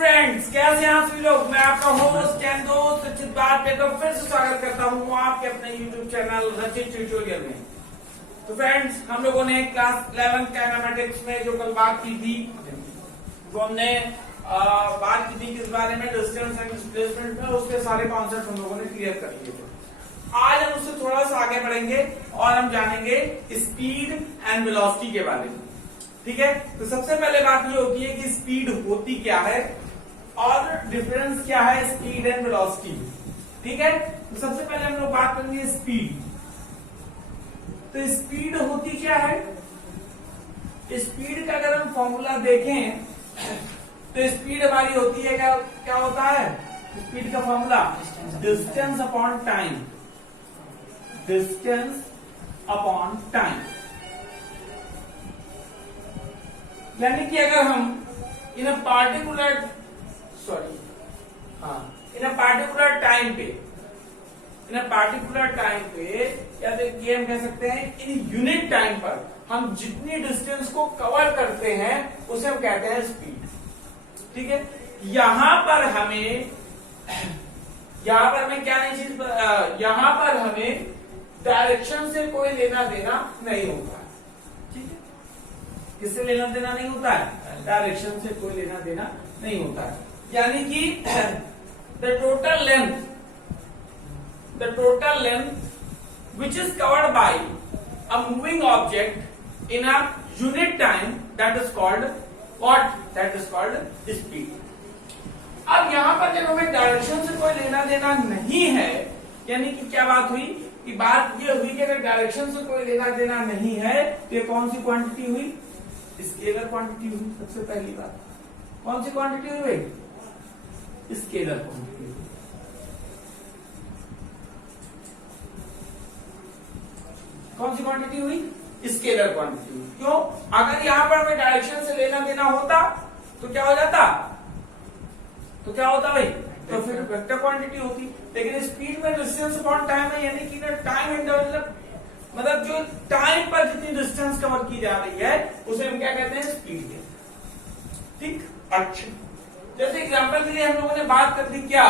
Friends, कैसे हैं आप सभी लोग। मैं आपका होस्ट एंड दोस्त रचित बात फिर से स्वागत करता हूँ आपके अपने यूट्यूब चैनल रचित ट्यूटोरियल में। तो फ्रेंड्स, हम लोगों ने क्लास 11 काइनेमेटिक्स में जो कल बात की थी, वो हमने बात की थी किस बारे में, डिस्टेंस एंड डिस्प्लेसमेंट में। उसके सारे कॉन्सेप्ट हम लोगों ने क्लियर कर लिए थे। आज हम उससे थोड़ा सा आगे बढ़ेंगे और हम जानेंगे स्पीड एंड वेलोसिटी के बारे में। ठीक है, तो सबसे पहले बात ये होती है कि स्पीड होती क्या है और डिफरेंस क्या है स्पीड एंड वेलोसिटी। ठीक है, तो सबसे पहले हम लोग बात करेंगे स्पीड। तो स्पीड होती क्या है? स्पीड का अगर हम फॉर्मूला देखें तो स्पीड हमारी होती है क्या होता है स्पीड का formula? Distance upon time. Distance upon time, यानी कि अगर हम इन अ पार्टिकुलर टाइम पे या देखिए हम कह सकते हैं इन यूनिट टाइम पर हम जितनी डिस्टेंस को कवर करते हैं उसे हम कहते हैं स्पीड। ठीक है, यहां पर हमें क्या नहीं चीज, यहां पर हमें डायरेक्शन से कोई लेना देना नहीं होता है। ठीक है, किससे लेना देना नहीं होता है? डायरेक्शन से कोई लेना देना नहीं होता है। यानी कि the total length which is covered by a moving object in a unit time, that is called what? That is called speed. अब यहां पर जब हमें डायरेक्शन से कोई लेना देना नहीं है, यानी कि क्या बात हुई कि बात ये हुई कि अगर डायरेक्शन से कोई लेना देना नहीं है तो ये कौन सी क्वांटिटी हुई? स्केलर क्वांटिटी हुई। सबसे पहली बात कौन सी क्वांटिटी हुई? स्केलर क्वांटिटी हुई। कौन सी क्वांटिटी हुई? स्केलर क्वांटिटी हुई। क्यों? अगर यहां पर हमें डायरेक्शन से लेना देना होता तो क्या हो जाता? भाई? तो फिर वेक्टर क्वांटिटी होती। लेकिन स्पीड में डिस्टेंस अपॉन टाइम है, यानी कि टाइम इंटरवल, मतलब जो टाइम पर जितनी डिस्टेंस कवर की जा रही है उसे हम क्या कहते हैं? स्पीड कहते हैं। ठीक, अच्छा, जैसे एग्जांपल के लिए हम लोगों ने बात कर दी क्या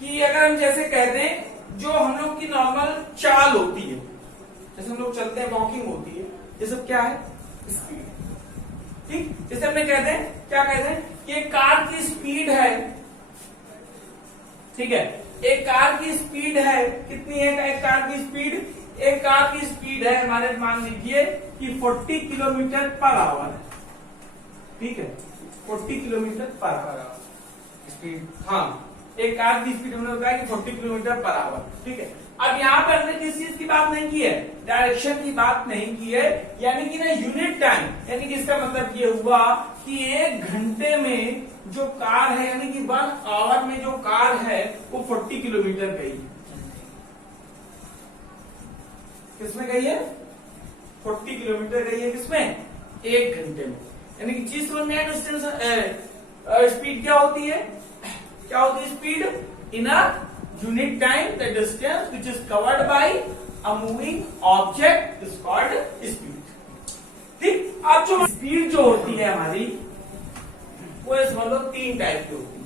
कि अगर हम जैसे कहते हैं जो हम लोग की नॉर्मल चाल होती है, जैसे हम लोग चलते हैं, वॉकिंग होती है, ये सब क्या है? स्पीड। ठीक, जैसे हमने कहते हैं क्या कहते हैं कि एक कार की स्पीड है। ठीक है, एक कार की स्पीड है कितनी है? एक कार की स्पीड है हमारे, मान लीजिए कि 40 किलोमीटर पर आवर है। ठीक है, 40 किलोमीटर पर आवर स्पीड। हाँ, एक कार की स्पीड हमने बताया कि 40 किलोमीटर पर आवर। ठीक है, अब यहाँ पर हमने किस चीज की बात नहीं की है? डायरेक्शन की बात नहीं की है, यानी कि ना यूनिट टाइम, यानी कि इसका मतलब ये हुआ कि एक घंटे में जो कार है, यानी कि 1 आवर में जो कार है वो 40 किलोमीटर गई। किसमें गई है? 40 किलोमीटर गई है। किसमें? एक घंटे में। यानी कि चीज समझ में आया? डिस्टेंस स्पीड क्या होती है? Speed in a unit time, the distance which is covered by a moving object is called speed. ठीक, अब जो स्पीड जो होती है हमारी वो समझ लो 3 टाइप की होती है।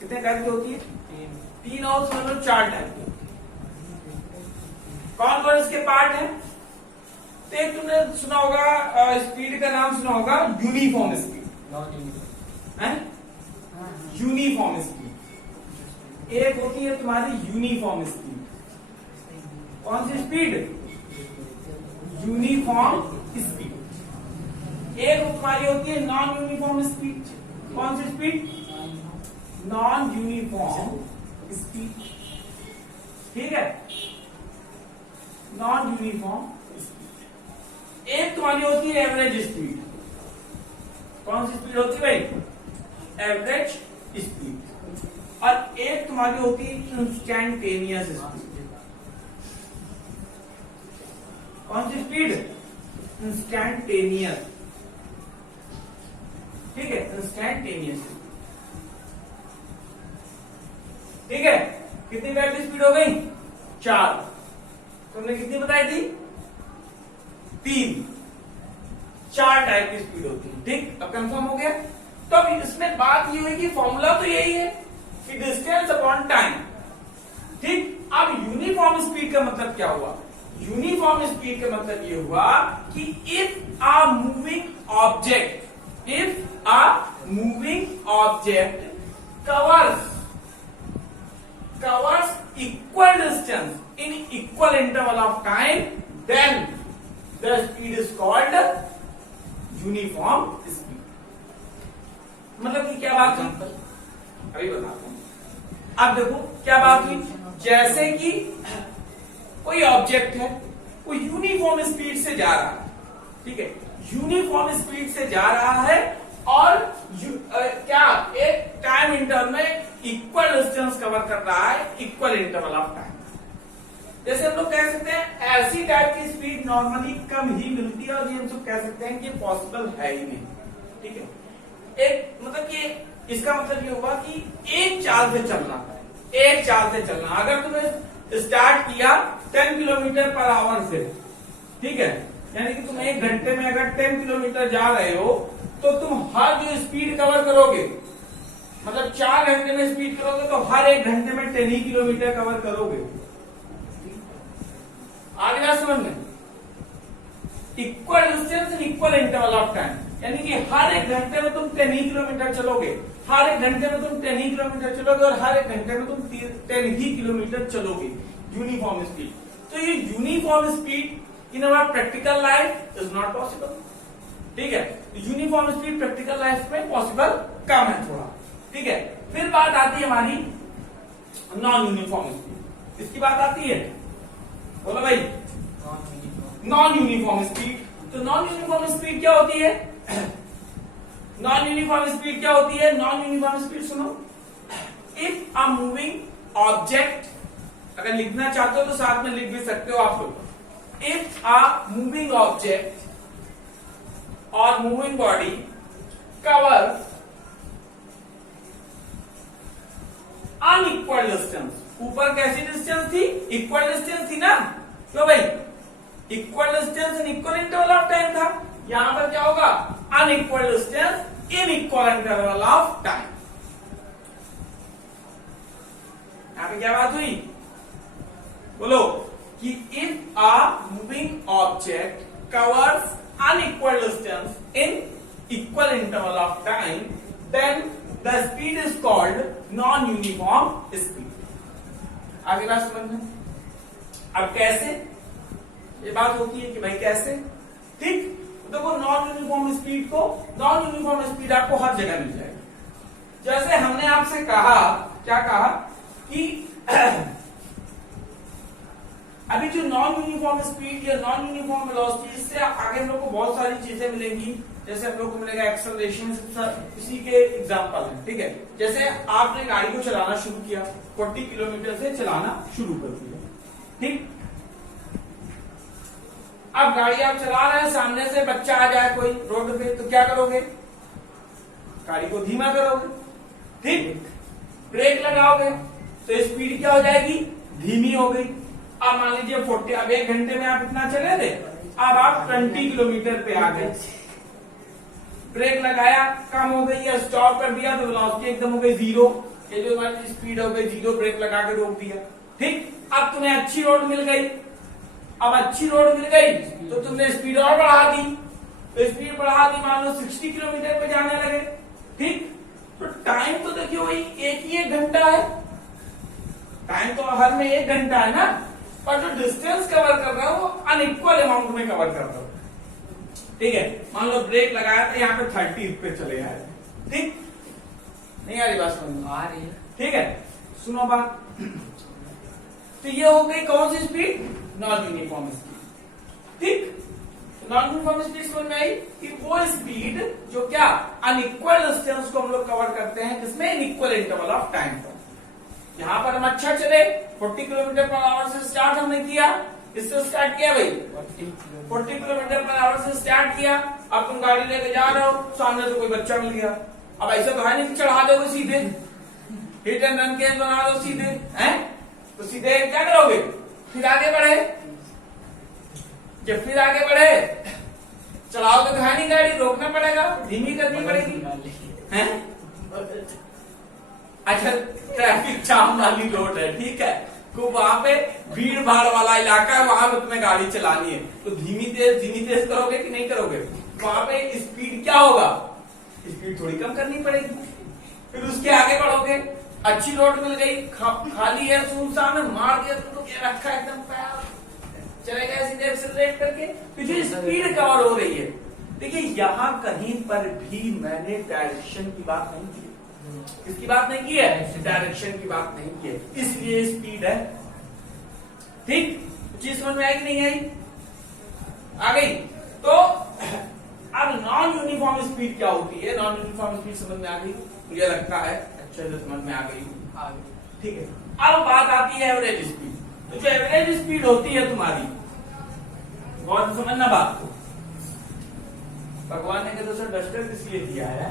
कितने टाइप की होती है? 3 और समझ लो 4 टाइप की होती है। कौन कौन इसके पार्ट है? तो एक तुमने सुना होगा, स्पीड का नाम सुना होगा, यूनिफॉर्म स्पीड। यूनिफॉर्म स्पीड एक होती है तुम्हारी यूनिफॉर्म स्पीड। कौन सी स्पीड? Uniform speed. एक तुम्हारी होती है नॉन यूनिफॉर्म स्पीड। कौन सी स्पीड? Non uniform speed. ठीक है, नॉन यूनिफॉर्म स्पीड। एक तुम्हारी होती है एवरेज स्पीड। कौन सी स्पीड होती है भाई? Average speed. और एक तुम्हारी होती है इंस्टैंटेनियस स्पीड। कौन सी स्पीड? इंस्टैंटेनियस। ठीक है, इंस्टैंटेनियस। ठीक है, कितनी टाइप की स्पीड हो गई? 4। तुमने कितनी बताई थी? 3। 4 टाइप की स्पीड होती है। ठीक, अब कंफर्म हो गया। तो अब इसमें बात ये हुई कि फॉर्मूला तो यही है कि डिस्टेंस अपॉन टाइम। ठीक, अब यूनिफॉर्म स्पीड का मतलब क्या हुआ? यूनिफॉर्म स्पीड का मतलब ये हुआ कि if a moving object covers equal distance in equal interval of time, then the speed is called uniform speed। मतलब कि क्या बात हुई, अभी बताता हूं। अब देखो क्या बात हुई, जैसे कि कोई ऑब्जेक्ट है, वो यूनिफॉर्म स्पीड से जा रहा है। ठीक है, यूनिफॉर्म स्पीड से जा रहा है और क्या एक टाइम इंटरवल में इक्वल डिस्टेंस कवर कर रहा है, इक्वल इंटरवल ऑफ टाइम। जैसे हम लोग कह सकते हैं ऐसी टाइप की स्पीड नॉर्मली कम ही मिलती है और ये हम सब कह सकते हैं कि पॉसिबल है ही नहीं। ठीक है, एक मतलब कि इसका मतलब ये हुआ कि एक चाल से चलना है, एक चाल से चलना। अगर तुमने स्टार्ट किया 10 किलोमीटर पर आवर से, ठीक है, यानी कि तुम एक घंटे में अगर 10 किलोमीटर जा रहे हो तो तुम हर जो स्पीड कवर करोगे, मतलब 4 घंटे में स्पीड करोगे तो हर एक घंटे में 10 ही किलोमीटर कवर करोगे। आगे बात समझ में, equal distance in equal interval of time, यानी कि हर एक घंटे में तुम 10 ही किलोमीटर चलोगे, हर एक घंटे में तुम 10 ही किलोमीटर चलोगे और हर एक घंटे में तुम 10 ही किलोमीटर चलोगे, यूनिफॉर्म स्पीड। तो ये uniform speed in our practical life is not possible. ठीक है, यूनिफॉर्म स्पीड प्रैक्टिकल लाइफ में पॉसिबल कम है थोड़ा। ठीक है, फिर बात आती है हमारी नॉन यूनिफॉर्म स्पीड। इसकी बात आती है, बोलो भाई, नॉन यूनिफॉर्म स्पीड। तो नॉन यूनिफॉर्म स्पीड क्या होती है? नॉन यूनिफॉर्म स्पीड क्या होती है? नॉन यूनिफॉर्म स्पीड सुनो, इफ अ मूविंग ऑब्जेक्ट, अगर लिखना चाहते हो तो साथ में लिख भी सकते हो आप लोग। इफ अ मूविंग ऑब्जेक्ट और moving body cover unequal distance, ऊपर कैसी डिस्टेंस थी? इक्वल डिस्टेंस थी ना, क्यों भाई? Equal distance in equal interval of time था। यहां पर क्या होगा? Unequal distance in equal interval of time. यहां पे क्या बात हुई? बोलो कि if a moving object covers unequal distance in equal interval of time, then the speed is called non-uniform speed। आगे बात समझ में? अब कैसे ये बात होती है कि भाई कैसे? ठीक, देखो नॉन यूनिफॉर्म स्पीड को, नॉन यूनिफॉर्म स्पीड आपको हर जगह मिल जाएगी। जैसे हमने आपसे कहा, क्या कहा कि अभी जो नॉन यूनिफॉर्म स्पीड या नॉन यूनिफॉर्म वेलोसिटी, इससे आगे हम लोग को बहुत सारी चीजें मिलेंगी। जैसे हम लोग को मिलेगा एक्सेलरेशन, इसी के एग्जांपल है। ठीक है, जैसे आपने गाड़ी को चलाना शुरू किया, 40 किलोमीटर से चलाना शुरू कर दिया। ठीक, अब गाड़ी आप चला रहे हैं, सामने से बच्चा आ जाए कोई रोड पे, तो क्या करोगे? गाड़ी को धीमा करोगे। ठीक, ब्रेक लगाओगे तो स्पीड क्या हो जाएगी? धीमी हो गई। अब मान लीजिए 40, अब 1 घंटे में आप इतना चले थे, अब आप 20 किलोमीटर पे आ गए। ब्रेक लगाया, कम हो गई या स्टॉप कर दिया तो वेलोसिटी एकदम हो गई 0। ये जो हमारी स्पीड हो गई 0, ब्रेक लगा के रोक दिया। ठीक, अब तुम्हें अच्छी रोड मिल गई। अब अच्छी रोड मिल गई तो तुमने स्पीड और बढ़ा दी, तो स्पीड बढ़ा दी, मान लो 60 किलोमीटर पे जाने लगे। ठीक, तो टाइम तो देखिए वही एक ही 1 घंटा है, टाइम तो हर में 1 घंटा है ना, पर जो डिस्टेंस कवर कर रहा हूं वो अनइक्वल अमाउंट में कवर कर रहा हूं। ठीक है, मान लो ब्रेक लगाया था, यहाँ पे 30 पे चले आए। ठीक, नहीं आ रही बात समझ? आ रही है। ठीक है, सुनो बात। तो ये हो गई कौन सी स्पीड? Non uniform speed. ठीक, नॉन यूनिफॉर्म स्पीड समझ में आई कि वो स्पीड जो क्या अनइक्वल डिस्टेंस को हम लोग कवर करते हैं, किसमें? इन इक्वल इंटरवल ऑफ टाइम पर। यहां पर हम अच्छा चले, 40 किलोमीटर पर आवर से स्टार्ट हमने किया, इससे स्टार्ट किया भाई 40 किलोमीटर पर आवर से स्टार्ट किया। अब तुम गाड़ी लेके जा रहे हो, सामने से कोई बच्चा मिल गया। अब ऐसा तो है नहीं कि चढ़ा दोगे सीधे, हिट एंड रन केस बना दो सीधे, हैं? तो सीधे क्या करोगे? फिर आगे बढ़े। जब फिर आगे बढ़े, चलाओगे तो है नहीं गाड़ी, रोकना पड़ेगा, धीमी करनी पड़ेगी, हैं? अच्छा ट्रैफिक जाम वाली रोड है, ठीक है, तो वहां पे भीड़ भाड़ वाला इलाका है, वहां पे तुम्हें गाड़ी चलानी है, तो धीमी तेज करोगे कि नहीं करोगे? वहां पे स्पीड क्या होगा, स्पीड थोड़ी कम करनी पड़ेगी, फिर उसके आगे बढ़ोगे। अच्छी रोड मिल गई, खाली है, सुनसान है, मार दिया तो ये रखा एकदम पैर चलेगा ऐसे एक्सेलरेट करके, तो जो स्पीड कवर हो रही है। देखिए यहाँ कहीं पर भी मैंने डायरेक्शन की बात नहीं की, किसकी बात नहीं की है? डायरेक्शन की बात नहीं की है, इसलिए स्पीड है। ठीक, चीज समझ में आई कि नहीं आई? आ गई। तो अब नॉन यूनिफॉर्म स्पीड क्या होती है? नॉन यूनिफॉर्म स्पीड समझ में आ गई, मुझे लगता है अच्छे से समझ में आ गई। ठीक है, अब बात आती है एवरेज स्पीड। तो जो एवरेज स्पीड होती है तुम्हारी, बहुत समझना बात को, भगवान ने कहते सर डस्टर किस लिए दिया है?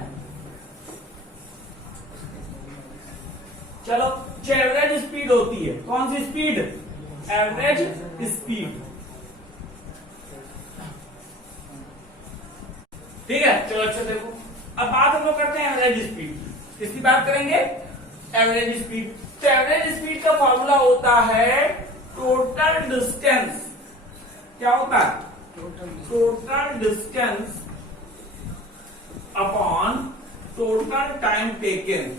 चलो, जो एवरेज स्पीड होती है, कौन सी स्पीड? Average speed. ठीक है, चलो अच्छा देखो, अब बात हम लोग करते हैं एवरेज स्पीड की। किसकी बात करेंगे? Average speed. तो एवरेज स्पीड का फॉर्मूला होता है टोटल डिस्टेंस। क्या होता है? Total distance upon total time taken,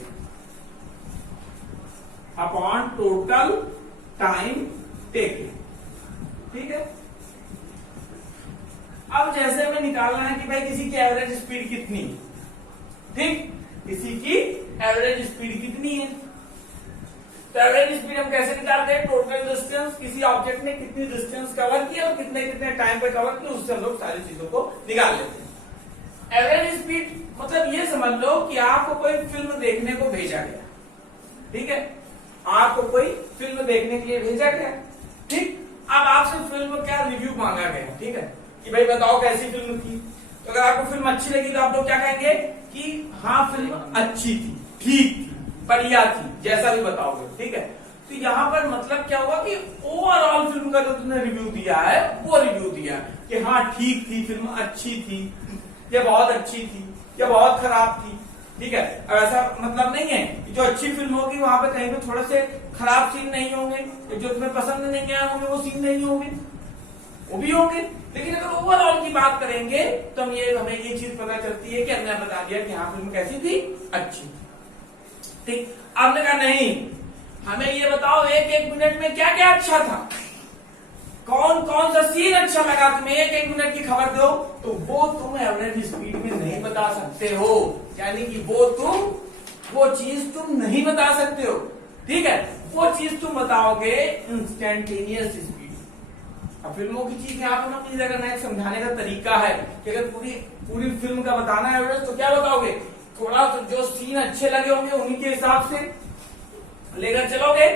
upon total time taken. ठीक है, अब जैसे हमें निकालना है कि भाई किसी की एवरेज स्पीड कितनी, ठीक, किसी की एवरेज स्पीड कितनी है, तो एवरेज स्पीड हम कैसे निकालते हैं? टोटल डिस्टेंस, किसी ऑब्जेक्ट ने कितनी डिस्टेंस कवर किया और कितने कितने टाइम पे कवर किया, उससे हम लोग सारी चीजों को निकाल लेते हैं। एवरेज स्पीड मतलब ये समझ लो कि आपको कोई फिल्म देखने को भेजा गया, ठीक है, आपको कोई फिल्म देखने के लिए भेजा गया, ठीक, अब आपसे फिल्म का रिव्यू मांगा गया, ठीक है, कि भाई बताओ कैसी फिल्म थी। तो अगर आपको फिल्म अच्छी लगी तो आप लोग क्या कहेंगे कि हाँ फिल्म अच्छी थी, ठीक थी, बढ़िया थी, जैसा भी बताओगे, ठीक है। तो यहाँ पर मतलब क्या हुआ कि ओवरऑल फिल्म का जो तुमने रिव्यू दिया है वो रिव्यू दिया कि हाँ ठीक थी, फिल्म अच्छी थी, या बहुत अच्छी थी, या बहुत खराब थी, ठीक है। अब ऐसा मतलब नहीं है कि जो अच्छी फिल्म होगी वहां पे कहीं पे थोड़े से खराब सीन नहीं होंगे, जो तुम्हें पसंद नहीं आए होंगे वो सीन नहीं होंगे, वो भी होंगे, लेकिन अगर ओवरऑल की बात करेंगे तो हमें ये चीज पता चलती है कि हमने बता दिया कि हाँ फिल्म कैसी थी, अच्छी, ठीक। आपने कहा नहीं, हमें ये बताओ एक एक मिनट में क्या क्या अच्छा था, कौन कौन सा सीन अच्छा लगा तुम्हें, एक एक मिनट की खबर दो, तो वो तुम एवरेज स्पीड में नहीं बता सकते हो, यानी कि वो चीज तुम नहीं बता सकते हो, ठीक है। वो चीज तुम बताओगे इंस्टेंटेनियस स्पीड। अब फिल्मों की चीज यहाँ पर ना मुझे अगर एक समझाने का तरीका है कि अगर पूरी फिल्म का बताना है एवरेज, तो क्या बताओगे, थोड़ा तो जो सीन अच्छे लगे होंगे उन्हीं के हिसाब से लेकर चलोगे,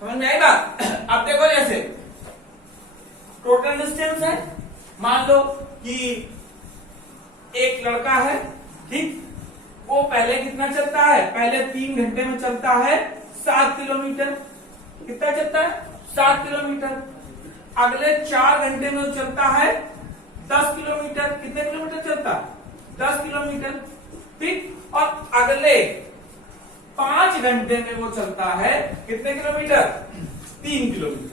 समझ में आएगा। अब देखो जैसे टोटल डिस्टेंस है, मान लो कि एक लड़का है, ठीक, वो पहले कितना चलता है, पहले 3 घंटे में चलता है 7 किलोमीटर, कितना चलता है 7 किलोमीटर, अगले 4 घंटे में वो चलता है 10 किलोमीटर, कितने किलोमीटर चलता है 10 किलोमीटर, ठीक, और अगले 5 घंटे में वो चलता है कितने किलोमीटर, 3 किलोमीटर।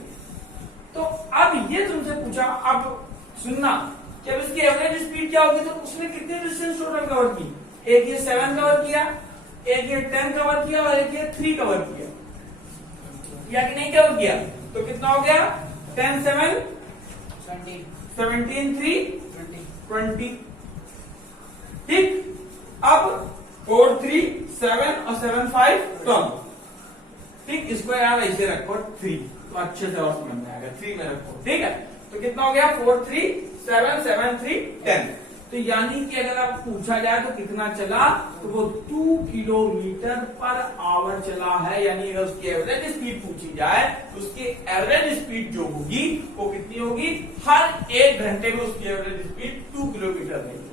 तो अब ये तुमसे पूछा, अब सुनना कि अब इसकी एवरेज स्पीड क्या होगी, तो उसने कितने डिस्टेंस टोटल कवर की, एक ये 7 कवर किया, एक ये 10 कवर किया और एक ये 3 कवर किया, या कि नहीं कवर किया, तो कितना हो गया 10 7 17 3 20, ठीक। अब 4 3 7 और 7 5 12, ठीक, इसको यार ऐसे रखो 3, तो अच्छे से और समझ में आएगा, 3 में रखो, ठीक है। तो कितना हो गया 4 3 7 7 3 10, तो यानी कि अगर आप पूछा जाए तो कितना चला, तो वो 2 किलोमीटर पर आवर चला है, यानी अगर उसकी एवरेज स्पीड पूछी जाए तो उसकी एवरेज स्पीड जो होगी वो कितनी होगी, हर 1 घंटे में उसकी एवरेज स्पीड 2 किलोमीटर रहेगी,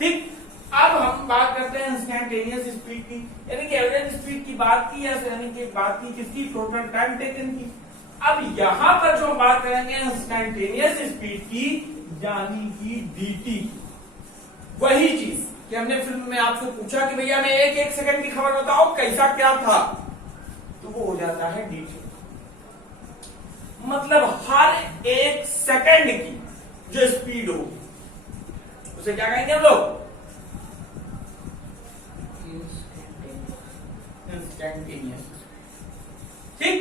ठीक। अब हम बात करते हैं इंस्टेंटेनियस स्पीड की, यानी कि एवरेज स्पीड की बात की, यानी कि बात की किसकी, टोटल टाइम टेकन की। अब यहां पर जो बात करेंगे इंस्टेंटेनियस स्पीड की, यानी कि dt। वही चीज कि हमने फिल्म में आपसे पूछा कि भैया मैं एक एक सेकंड की खबर बताओ कैसा क्या था, तो वो हो जाता है dt। मतलब हर एक सेकंड की जो स्पीड होगी उसे क्या कहेंगे हम लोग? इंस्टेंटेनियस। ठीक,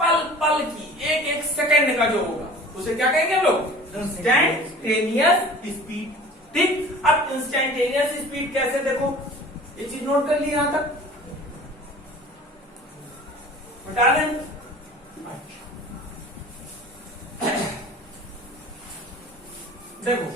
पल पल की एक एक सेकंड का जो होगा उसे क्या कहेंगे हम लोग? Instantaneous speed. ठीक, अब इंस्टेंटेनियस स्पीड कैसे, देखो ये चीज नोट कर ली यहां तक, बता दें। देखो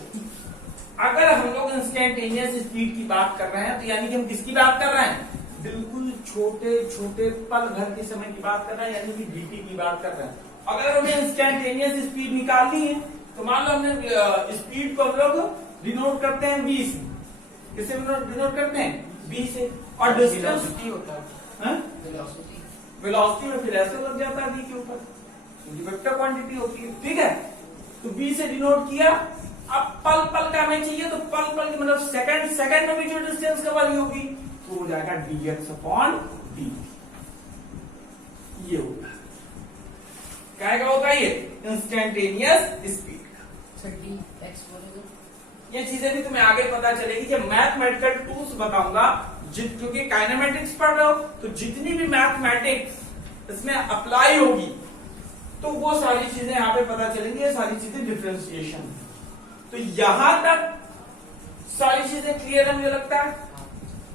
अगर हम लोग इंस्टेंटेनियस स्पीड की बात कर रहे हैं तो यानी कि हम किसकी बात कर रहे हैं? बिल्कुल छोटे छोटे पल भर के समय की बात कर रहे हैं, यानी कि dt की बात कर रहे हैं। अगर हमें इंस्टेंटेनियस स्पीड निकालनी है तो मान लो हमने स्पीड को हम लोग डिनोट करते हैं v से। किससे डिनोट करते हैं? v से। और डिस्टेंस होता है वेलोसिटी में, फिर ऐसे लग जाता है v के ऊपर, क्योंकि वेक्टर क्वांटिटी होती है। ठीक है, तो v से डिनोट किया। अब पल पल का हमें चाहिए तो पल पल की मतलब सेकंड सेकंड में भी जो डिस्टेंस का वैल्यू होगी तो हो जाएगा dx/dt। ये होगा क्या होगा? ये इंस्टेंटेनियस स्पीड। ये चीजें भी तुम्हें आगे पता चलेगी जब मैथमेटिकल टूल्स बताऊंगा। क्योंकि काइनेमेटिक्स पढ़ रहे हो तो जितनी भी मैथमेटिक्स इसमें अप्लाई होगी तो वो सारी चीजें यहाँ पे पता चलेंगी। ये सारी चीजें डिफरेंशिएशन। तो यहां तक सारी चीजें क्लियर है मुझे लगता है।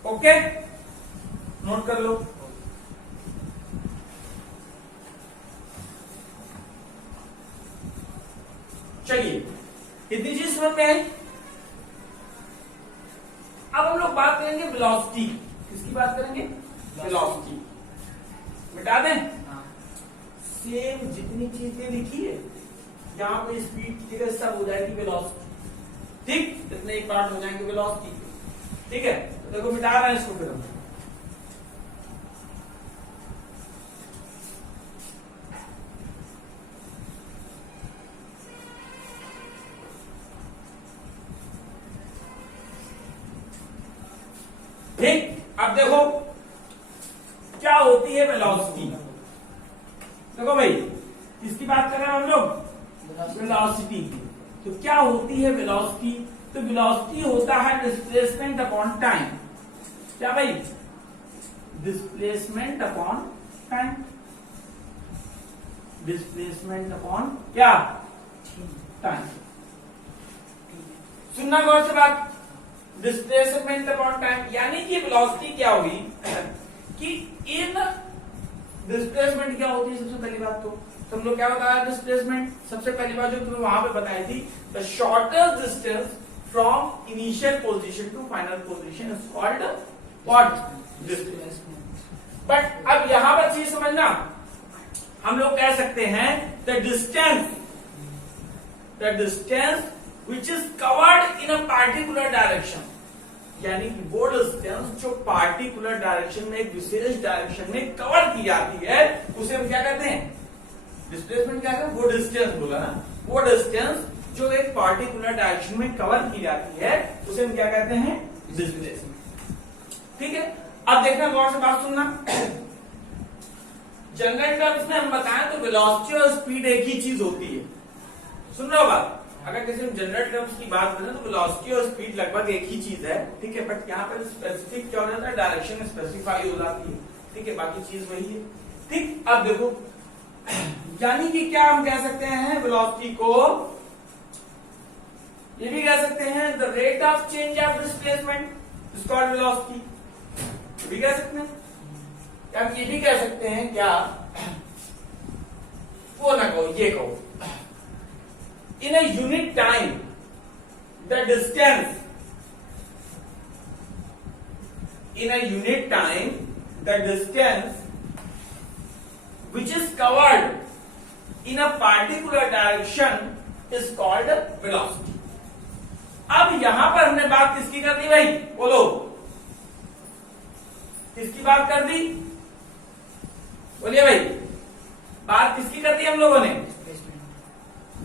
ओके, नोट कर लो। चलिए इतनी चीज समझ में आई। अब हम लोग बात करेंगे वेलोसिटी। किसकी बात करेंगे? वेलोसिटी। मिटा दें सेम जितनी चीजें लिखी है यहाँ पे स्पीड की जगह सब हो जाएगी वेलोसिटी। ठीक, इतने एक पार्ट हो जाएंगे वेलोसिटी। ठीक है, तो देखो मिटा रहे हैं इसको फिर हम। ठीक, अब देखो क्या होती है वेलोसिटी। देखो भाई किसकी बात कर रहे हैं हम लोग? वेलोसिटी की। तो क्या होती है वेलोसिटी? तो वेलोसिटी होता है डिस्प्लेसमेंट अपॉन टाइम। क्या भाई? Displacement upon time. Displacement upon क्या? टाइम। सुनना गौर से बात। डिस्प्लेसमेंट अपॉन टाइम यानी कि वेलोसिटी क्या हुई कि इन डिस्प्लेसमेंट क्या होती है? सबसे पहली बात तो तुम लोग क्या बताया? डिस्प्लेसमेंट सबसे पहली बात जो तुम्हें वहां पे बताई थी, the shortest distance from initial position to final position is called what? Displacement. But अब यहां पर चीज समझना, हम लोग कह सकते हैं the distance which is covered in a particular direction, यानी कि वो डिस्टेंस जो पार्टिकुलर डायरेक्शन में, एक विशेष डायरेक्शन में कवर की जाती है उसे हम क्या कहते हैं? डिस्प्लेसमेंट। क्या है? वो डिस्टेंस बोला ना, वो डिस्टेंस जो एक पार्टिकुलर डायरेक्शन में कवर की जाती है उसे हम क्या कहते हैं? डिस्प्लेसमेंट। ठीक है, अब देखना गौर से बात सुनना। जनरल टर्म्स में हम बताएं तो वेलोसिटी और स्पीड एक ही चीज होती है। सुन रहे हो बात? अगर किसी में जनरल टर्म्स की बात करें तो वेलोसिटी और स्पीड लगभग एक ही चीज है। ठीक है, बट यहाँ पर स्पेसिफिक क्या हो जाता है? डायरेक्शन स्पेसिफाई हो जाती है। ठीक है, बाकी चीज वही है। ठीक, अब देखो यानी कि क्या हम कह सकते हैं वेलोसिटी को? ये भी कह सकते हैं the rate of change of displacement is called velocity. ये भी कह सकते हैं। क्या ये भी कह सकते हैं? क्या वो ना कहो, ये कहो in a unit time the distance which is covered in a particular direction is called velocity। अब यहां पर हमने बात किसकी कर दी भाई? बोलो, किसकी बात कर दी? बोलिए भाई, बात किसकी कर दी हम लोगों ने?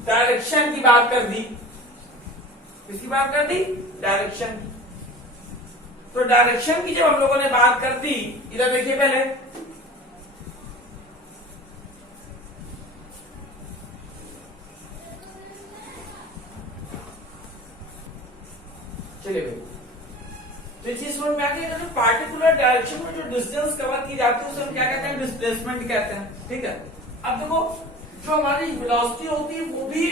डायरेक्शन की बात कर दी। किसकी बात कर दी? डायरेक्शन की। तो डायरेक्शन की जब हम लोगों ने बात कर दी, इधर देखिए पहले चलिए भाई, तो चीज समझ में आ गई। जो पार्टिकुलर डायरेक्शन में जो डिस्टेंस कवर की जाती है उसे हम क्या कहते हैं? डिस्प्लेसमेंट कहते हैं। ठीक है, अब देखो जो हमारी वेलोसिटी होती है वो भी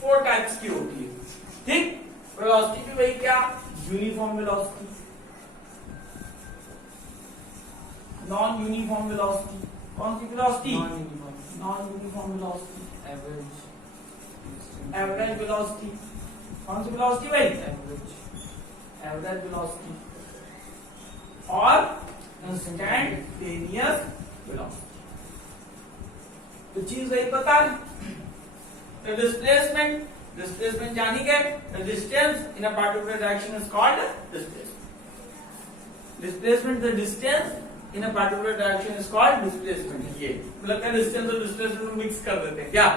4 टाइप्स की होती है। ठीक, वेलोसिटी भी वही क्या? Uniform velocity, non uniform velocity. कौन सी velocity? Non uniform velocity. Average velocity. कौन सी वेलोसिटी भाई? एवरेज वेलोसिटी और इंस्टेंटेनियस वेलोसिटी। तो चीज वही पता है। डिस्प्लेसमेंट जानी गए। The distance in a particular direction is called displacement. The distance in a particular direction is called displacement. ये लगता है डिस्टेंस और डिस्प्लेसमेंट को मिक्स कर देते हैं क्या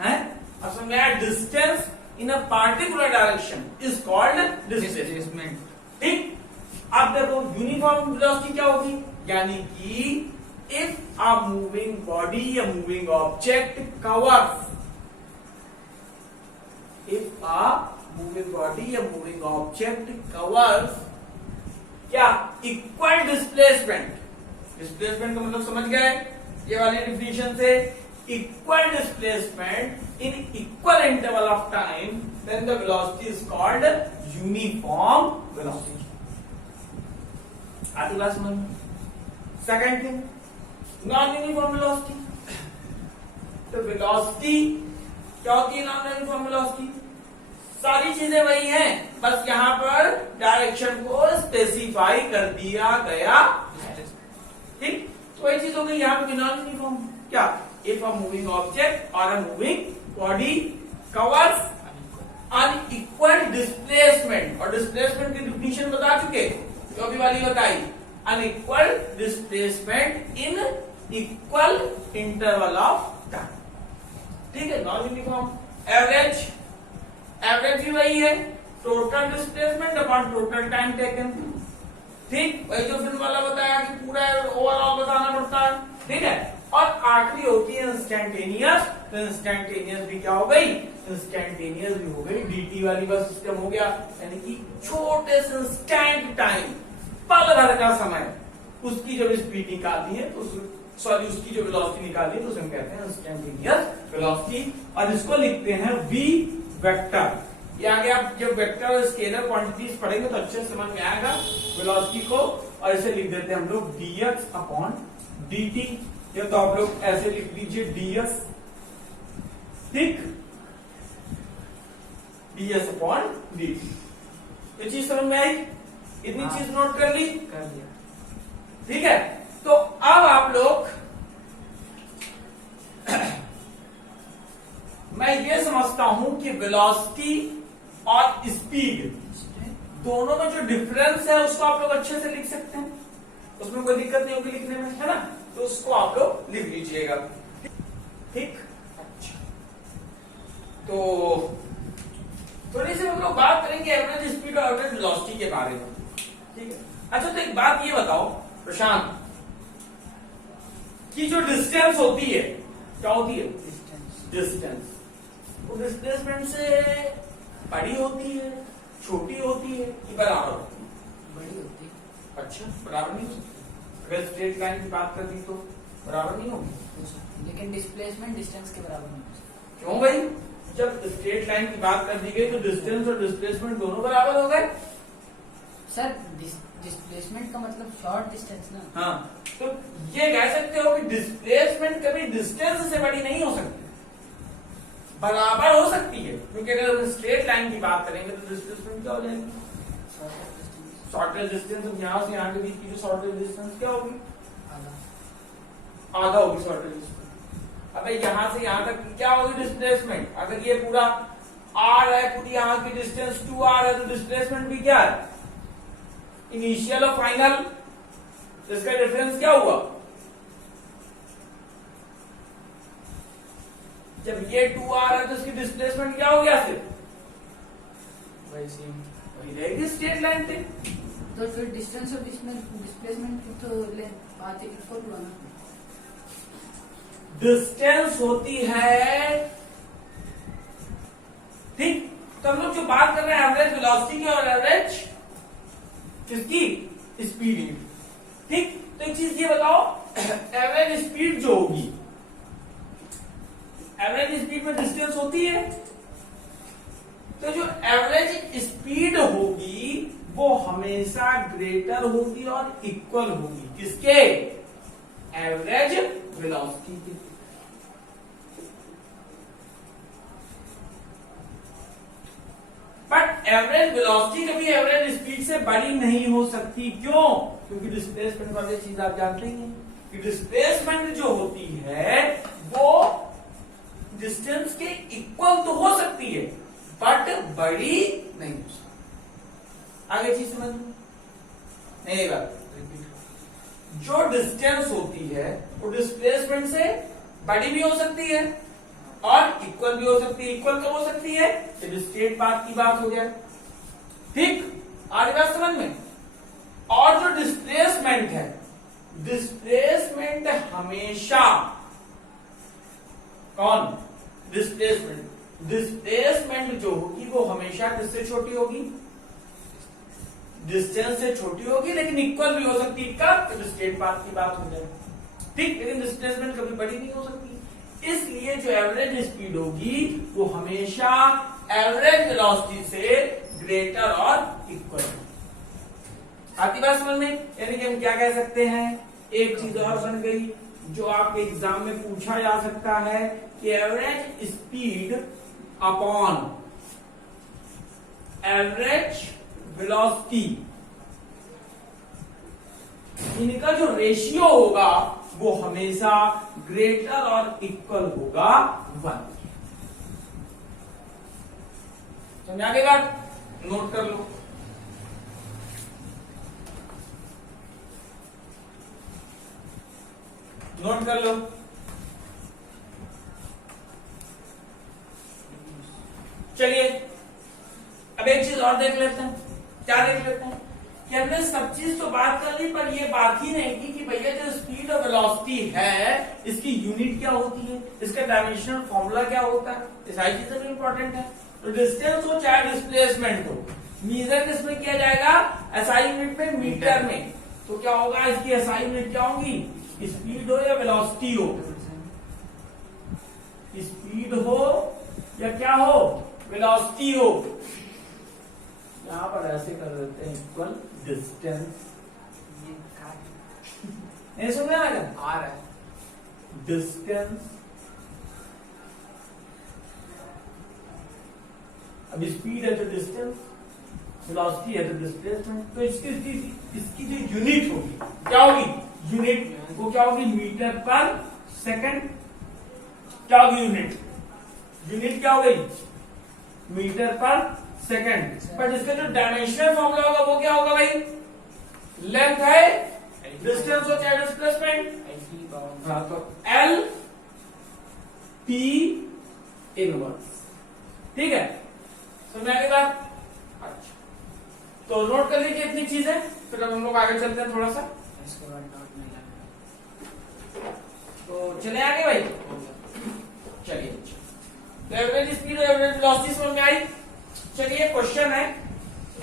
है? अब समझ में आया? Distance in a particular direction is called displacement. ठीक, अब देखो यूनिफॉर्म वेलोसिटी क्या होगी? यानी कि इफ अ मूविंग बॉडी या moving object covers, if a moving body या मूविंग ऑब्जेक्ट कवर्स क्या? Equal displacement. डिस्प्लेसमेंट का मतलब समझ गए ये वाले डिफिनेशन से? Equal displacement in equal interval of time, then the velocity is called uniform velocity. आती बात समझ में? Second thing, non uniform velocity. तो वेलोसिटी क्या होती है? नॉन यूनिफॉर्म वेलोसिटी सारी चीजें वही हैं, बस यहां पर डायरेक्शन को स्पेसिफाई कर दिया गया। ठीक, तो वही चीज हो गई यहां पर नॉन यूनिफॉर्म। क्या? इफ अ मूविंग ऑब्जेक्ट और अ moving body covers unequal displacement, और डिस्प्लेसमेंट की डिफिनेशन बता चुके, जो अभी वाली बताई, unequal displacement in equal interval of time. ठीक है, नॉन यूनिफॉर्म। एवरेज, एवरेज भी वही है, total displacement upon total time taken. ठीक, वही जो फिल्म वाला बताया कि पूरा ओवरऑल बताना पड़ता है। ठीक है, और आखिरी होती है इंस्टेंटेनियस। तो इंस्टेंटेनियस भी क्या हो गई? इंस्टेंटेनियस भी हो गई डीटी वाली बस सिस्टम हो गया, यानी कि छोटे से इंस्टेंट टाइम, पल भर का समय, उसकी जब स्पीड निकालती है तो सॉरी उसकी जो वेलोसिटी निकालती है तो उसे हम कहते हैं इंस्टेंटेनियस वेलोसिटी। और इसको लिखते हैं वी वेक्टर। ये आगे आप जब वेक्टर और स्केलर क्वांटिटीज पढ़ेंगे तो अच्छे से समझ में आएगा वेलोसिटी को। और इसे लिख देते हैं हम लोग dx अपॉन dt, या तो आप लोग ऐसे लिख लीजिए ds। ठीक, ds अपॉन dt। ये चीज समझ में आई? इतनी चीज नोट कर ली? कर लिया। ठीक है, तो अब आप लोग मैं ये समझता हूं कि वेलोसिटी और स्पीड दोनों में जो डिफरेंस है उसको आप लोग अच्छे से लिख सकते हैं, उसमें कोई दिक्कत नहीं होगी लिखने में, है ना? तो उसको आप लोग लिख लीजिएगा। ठीक, अच्छा, तो थोड़ी सी हम लोग बात करेंगे एवरेज स्पीड और एवरेज वेलोसिटी के बारे में। ठीक है, अच्छा, तो एक बात ये बताओ प्रशांत, कि जो डिस्टेंस होती है क्या होती है? डिस्टेंस। वो डिस्प्लेसमेंट से बड़ी होती है, छोटी होती है कि बराबर होती है? बड़ी होती है। अच्छा, बराबर नहीं होती? अगर स्ट्रेट लाइन की बात कर दी तो बराबर नहीं होगी, लेकिन डिस्प्लेसमेंट डिस्टेंस के बराबर नहीं हो सकती। क्यों भाई? जब स्ट्रेट लाइन की बात कर दी गई तो डिस्टेंस और डिस्प्लेसमेंट दोनों बराबर हो गए। सर डिस्प्लेसमेंट का मतलब शॉर्ट डिस्टेंस ना। हाँ, तो ये कह सकते हो कि डिस्प्लेसमेंट कभी डिस्टेंस से बड़ी नहीं हो सकती, बराबर हो सकती है, क्योंकि अगर हम स्ट्रेट लाइन की बात करेंगे तो डिस्प्लेसमेंट क्या हो जाएगी? Shortage distance. यहां से यहां के बीच की जो शॉर्टेज डिस्टेंस क्या होगी? आधा होगी शॉर्टेज डिस्टेंस। अब यहां से यहां तक क्या होगी डिस्प्लेसमेंट? अगर ये पूरा r है, पूरी यहां की डिस्टेंस 2r है, तो डिस्प्लेसमेंट भी क्या है? इनिशियल और फाइनल। इसका डिफरेंस क्या हुआ? जब ये 2 आ रहा है तो इसकी डिस्प्लेसमेंट क्या हो गया फिर? वैसे वही रहेगी स्ट्रेट लाइन पे। तो फिर डिस्टेंस और डिस्प्लेसमेंट तो बात इक्वल हुआ ना। डिस्टेंस होती है, ठीक। तो हम लोग जो बात कर रहे हैं एवरेज वेलोसिटी की और एवरेज किसकी? स्पीड की, ठीक। तो एक चीज ये बताओ, एवरेज स्पीड जो होगी, एवरेज स्पीड में डिस्टेंस होती है, तो जो एवरेज स्पीड होगी वो हमेशा ग्रेटर होगी और इक्वल होगी किसके? एवरेज वेलोसिटी के। बट एवरेज वेलोसिटी कभी एवरेज स्पीड से बड़ी नहीं हो सकती। क्यों? क्योंकि डिस्प्लेसमेंट वाली चीज आप जानते ही हैं कि डिस्प्लेसमेंट जो होती है वो डिस्टेंस के इक्वल तो हो सकती है बट बड़ी नहीं हो सकती। आगे चीज समझ लो, नहीं बात। जो डिस्टेंस होती है वो डिस्प्लेसमेंट से बड़ी भी हो सकती है और इक्वल भी हो सकती है। इक्वल कब हो सकती है? जब स्ट्रेट पाथ की बात हो जाए, ठीक। आगे बात समझ में। और जो डिस्प्लेसमेंट है, डिस्प्लेसमेंट हमेशा कौन? डिस्प्लेसमेंट जो होगी वो हमेशा किससे छोटी होगी? डिस्टेंस से छोटी होगी, लेकिन इक्वल भी हो सकती है कब? जब स्ट्रेट पाथ की बात हो जाए, ठीक। लेकिन डिस्प्लेसमेंट कभी बड़ी नहीं हो सकती। इसलिए जो एवरेज स्पीड होगी वो हमेशा एवरेज वेलोसिटी से ग्रेटर और इक्वल होगी। आती बात समझ में? यानी कि हम क्या कह सकते हैं, एक चीज और बन गई जो आपके एग्जाम में पूछा जा सकता है कि average speed upon average velocity, इनका जो रेशियो होगा वो हमेशा ग्रेटर और इक्वल होगा 1। समझ आगे बात? नोट कर लो। नोट कर लो। चलिए अब एक चीज और देख लेते हैं। क्या देख लेते हैं कि हमने सब चीज तो बात कर ली, पर ये बात ही नहीं की कि भैया जो स्पीड और वेलोसिटी है इसकी यूनिट क्या होती है, इसका डायमेंशनल फॉर्मूला क्या होता है। ये सारी चीजें भी इंपॉर्टेंट है। तो डिस्टेंस हो चाहे डिस्प्लेसमेंट हो, मीजर किसमें किया जाएगा? एसआई यूनिट में, मीटर में। तो क्या होगा, इसकी एसआई यूनिट क्या होगी? स्पीड हो या वेलोसिटी हो? स्पीड हो या क्या हो? वेलोसिटी हो। यहां पर ऐसे कर देते हैं, इक्वल डिस्टेंस। नहीं सुन रहे हैं? आ रहा है डिस्टेंस। अब स्पीड है तो डिस्टेंस, वेलोसिटी है तो डिस्प्लेसमेंट। तो इसकी जो यूनिट होगी क्या होगी? यूनिट वो क्या होगी? मीटर पर सेकंड। क्या होगी यूनिट? यूनिट क्या हो गई? मीटर पर सेकंड। बट इसका जो डायमेंशनल फॉर्मूला होगा वो क्या होगा भाई? लेंथ है, डिस्टेंस हो चाहे डिस्प्लेसमेंट। हाँ, तो एल पी इनवर्स। ठीक है, समझ आगे बात? अच्छा, तो नोट कर लीजिए इतनी चीजें, फिर हम लोग आगे चलते हैं थोड़ा सा। इसके बाद डॉट नहीं लगेगा। तो चले आगे भाई। चलिए, तो एवरेज स्पीड और एवरेज वेलोसिटी समझ में आई। चलिए, क्वेश्चन है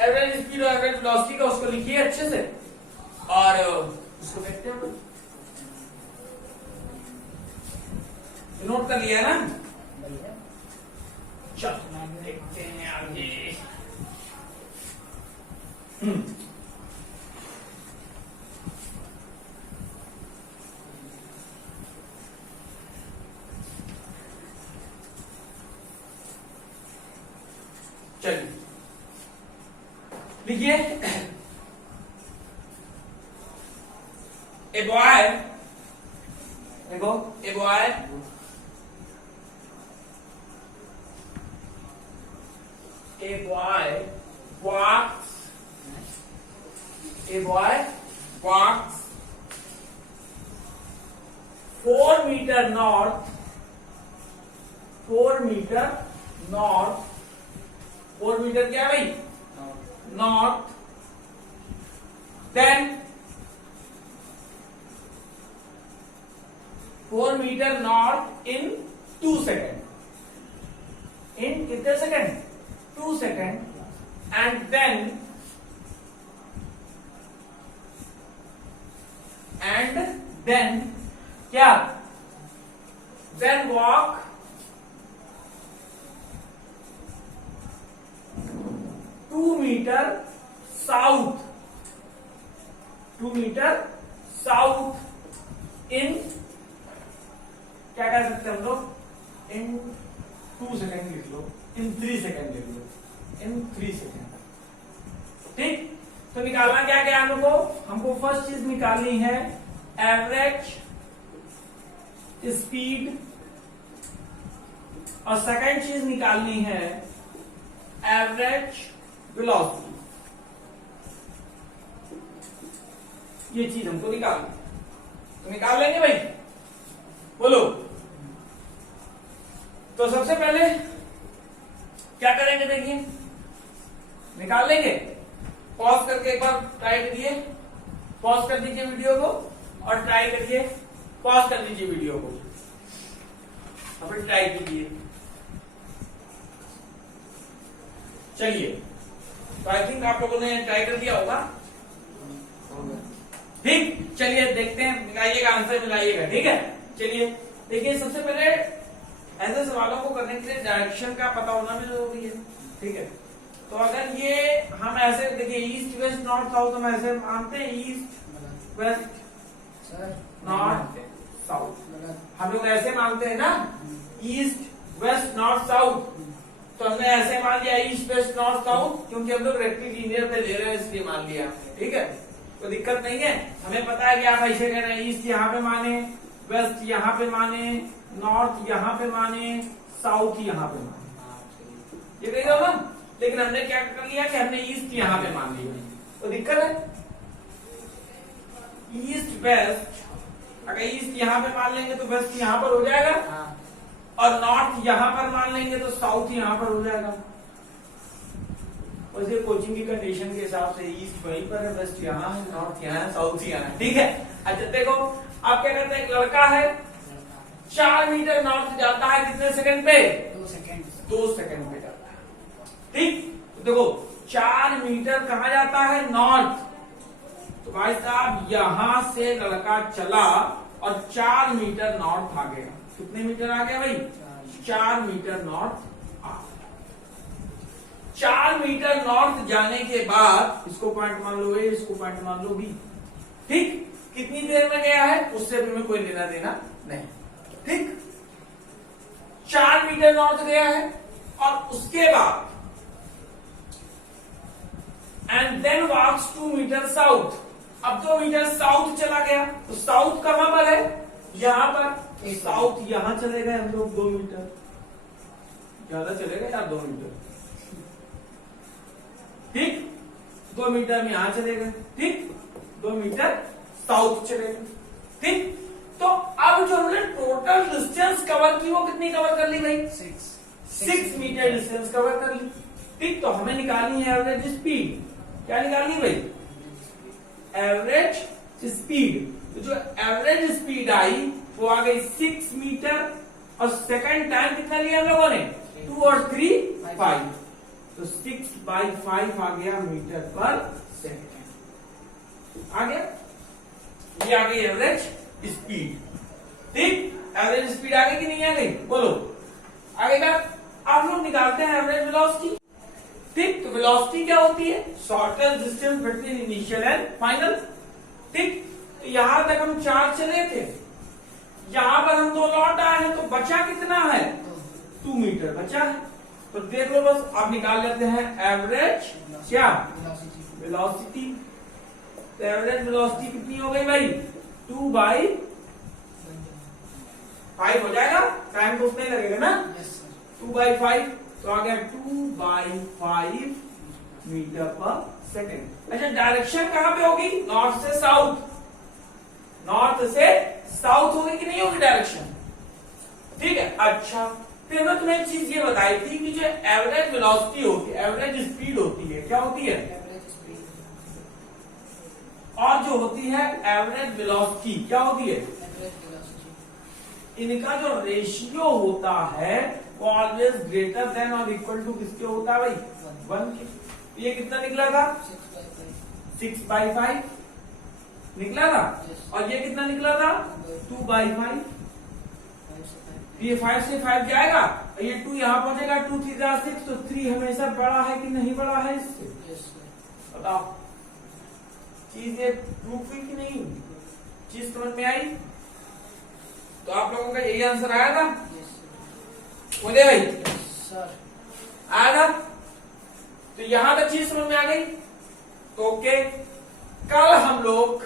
एवरेज स्पीड और एवरेज वेलोसिटी का, उसको लिखिए अच्छे से और उसको देखते हैं। नोट कर लिया ना? चलो देखते हैं आगे। चलिए लिखिए, a boy walks 4 meter north 4 metre north, 4 metre क्या भाई north, then 4 metre north in 2 second, in कितने सेकेंड 2 सेकेंड, एंड देन क्या, then walk 2 metre south, 2 metre south in, क्या कह सकते हैं हम लोग, इन 2 सेकेंड लिख लो, इन 3 सेकेंड लिख लो, इन 3 सेकेंड। ठीक, तो निकालना क्या क्या हमको फर्स्ट चीज निकालनी है एवरेज स्पीड, और सेकंड चीज निकालनी है एवरेज वेलोसिटी। ये चीज हमको निकालनी, तो निकाल लेंगे भाई, बोलो। तो सबसे पहले क्या करेंगे, देखिए निकाल लेंगे, पॉज करके एक बार ट्राई करिए, पॉज कर दीजिए वीडियो को और ट्राई करिए, पॉज कर दीजिए वीडियो को और फिर ट्राई कीजिए। चलिए, तो आई थिंक आप लोगों ने ट्राई कर दिया होगा। ठीक, चलिए देखते हैं, मिलाइएगा, आंसर मिलाइएगा। ठीक है, चलिए देखिए, सबसे पहले ऐसे सवालों को करने के लिए डायरेक्शन का पता होना भी जरूरी है। ठीक है, तो अगर ये हम ऐसे देखिए, ईस्ट वेस्ट नॉर्थ साउथ हम ऐसे मानते हैं, ईस्ट वेस्ट नॉर्थ साउथ, हम लोग ऐसे मानते हैं ना, ईस्ट वेस्ट नॉर्थ साउथ। तो हमने ऐसे मान लिया ईस्ट वेस्ट नॉर्थ साउथ, क्योंकि हम लोग रेक्टिलिनियर पे ले रहे हैं, इसलिए मान लिया। ठीक है, कोई दिक्कत नहीं है, हमें पता है कि आप ऐसे कह रहे हैं, ईस्ट यहाँ पे माने, वेस्ट यहाँ पे माने, नॉर्थ यहाँ पे माने, साउथ यहाँ पे माने, ये कही दो ना। लेकिन हमने क्या कर लिया कि हमने ईस्ट यहाँ पे मान लिया, तो दिक्कत है। ईस्ट वेस्ट, अगर ईस्ट यहाँ पे मान लेंगे तो वेस्ट यहाँ पर हो जाएगा, और नॉर्थ यहाँ पर मान लेंगे तो साउथ यहाँ पर हो जाएगा। वैसे कोचिंग की कंडीशन के हिसाब से ईस्ट वहीं पर है, वेस्ट यहाँ है, नॉर्थ यहाँ है, साउथ यहाँ है। ठीक है, अच्छा देखो, आप क्या करते हैं, एक लड़का है 4 मीटर नॉर्थ जाता है, कितने सेकंड पे 2 सेकंड पे जाता है। ठीक, तो देखो 4 मीटर कहा जाता है नॉर्थ, तो भाई साहब यहां से लड़का चला और 4 मीटर नॉर्थ आ गया। कितने मीटर आ गया भाई, 4 मीटर नॉर्थ आ गया। 4 मीटर नॉर्थ जाने के बाद इसको पॉइंट मान लो ए, इसको पॉइंट मान लो बी। ठीक, कितनी देर में गया है उससे भी में कोई लेना देना नहीं। ठीक, 4 मीटर नॉर्थ गया है, और उसके बाद and then walks 2 metre south. अब 2 मीटर साउथ चला गया, तो साउथ कहां पर है, यहां पर, साउथ यहां चले गए हम लोग 2 मीटर, ज्यादा चले गए यार 2 मीटर। ठीक, 2 मीटर में यहां चले गए। ठीक, 2 मीटर साउथ चले गए। ठीक, तो अब जो हमने टोटल डिस्टेंस कवर की वो कितनी कवर कर ली भाई, 6 मीटर डिस्टेंस कवर कर ली। ठीक, तो हमें निकालनी है एवरेज स्पीड। क्या निकालनी भाई, एवरेज स्पीड। तो जो एवरेज स्पीड आई वो आ गई 6 मीटर, और सेकंड टाइम कितना लिया हम लोगों ने, 2 और 3 5, तो 6/5 आ गया मीटर पर सेकंड आ गया। ये आ गई एवरेज स्पीड। ठीक, एवरेज स्पीड आ गई कि नहीं आ गई, बोलो आगे का। आप लोग निकालते हैं एवरेज वेलोसिटी। ठीक, तो वेलोसिटी क्या होती है, shortest distance between initial and final. ठीक, तो यहां तक हम 4 चले थे, यहां पर हम 2 लौट आए हैं, तो बचा कितना है, 2 मीटर बचा है। तो देख लो बस, आप निकाल लेते हैं एवरेज क्या वेलोसिटी। तो एवरेज वेलोसिटी कितनी हो गई भाई, 2/5 हो जाएगा, टाइम तो उतना ही लगेगा ना, 2/5, तो आ गया 2/5 मीटर पर सेकेंड। अच्छा, डायरेक्शन कहां पे होगी, नॉर्थ से साउथ, नॉर्थ से साउथ होगी कि नहीं होगी डायरेक्शन। ठीक है, अच्छा फिर मैं तुम्हें एक चीज ये बताई थी कि जो एवरेज वेलोसिटी होती है, एवरेज स्पीड होती है, क्या होती है? एवरेज स्पीड, और जो होती है एवरेज वेलोसिटी, क्या होती है? एवरेज वेलोसिटी, इनका जो रेशियो होता है वो ऑलवेज ग्रेटर देन और इक्वल टू किसके होता है भाई? 1 के। ये कितना निकला था? 6/5 निकला था। Yes. और ये कितना निकला था? 2/5। 5 से 5, ये 5 से 5 जाएगा और ये 2 यहाँ पहुंचेगा, 2 3 6, तो 3 हमेशा बड़ा है कि नहीं बड़ा है इससे? यस सर, बताओ, चीज ये प्रूफ हुई कि नहीं? चीज समझ में आई? तो आप लोगों का यही आंसर आया था? यस सर, बोले भाई, सर, आया था? तो यहां तक चीज समझ में आ गई? तो ओके, कल हम लोग,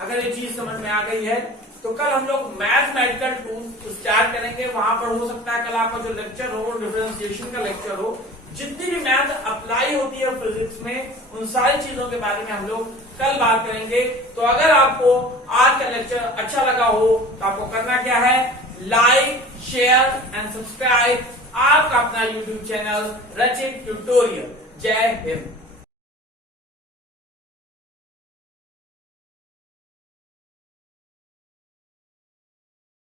अगर ये चीज समझ में आ गई है तो कल हम लोग मैथमेटिकल टूल्स स्टार्ट करेंगे। वहां पर हो सकता है कल आपका जो लेक्चर हो, डिफरेंशिएशन का लेक्चर हो, जितनी भी मैथ अप्लाई होती है फिजिक्स में, उन सारी चीजों के बारे में हम लोग कल बात करेंगे। तो अगर आपको आज का लेक्चर अच्छा लगा हो तो आपको करना क्या है? लाइक, शेयर एंड सब्सक्राइब आपका अपना यूट्यूब चैनल रचित ट्यूटोरियल। जय हिंद।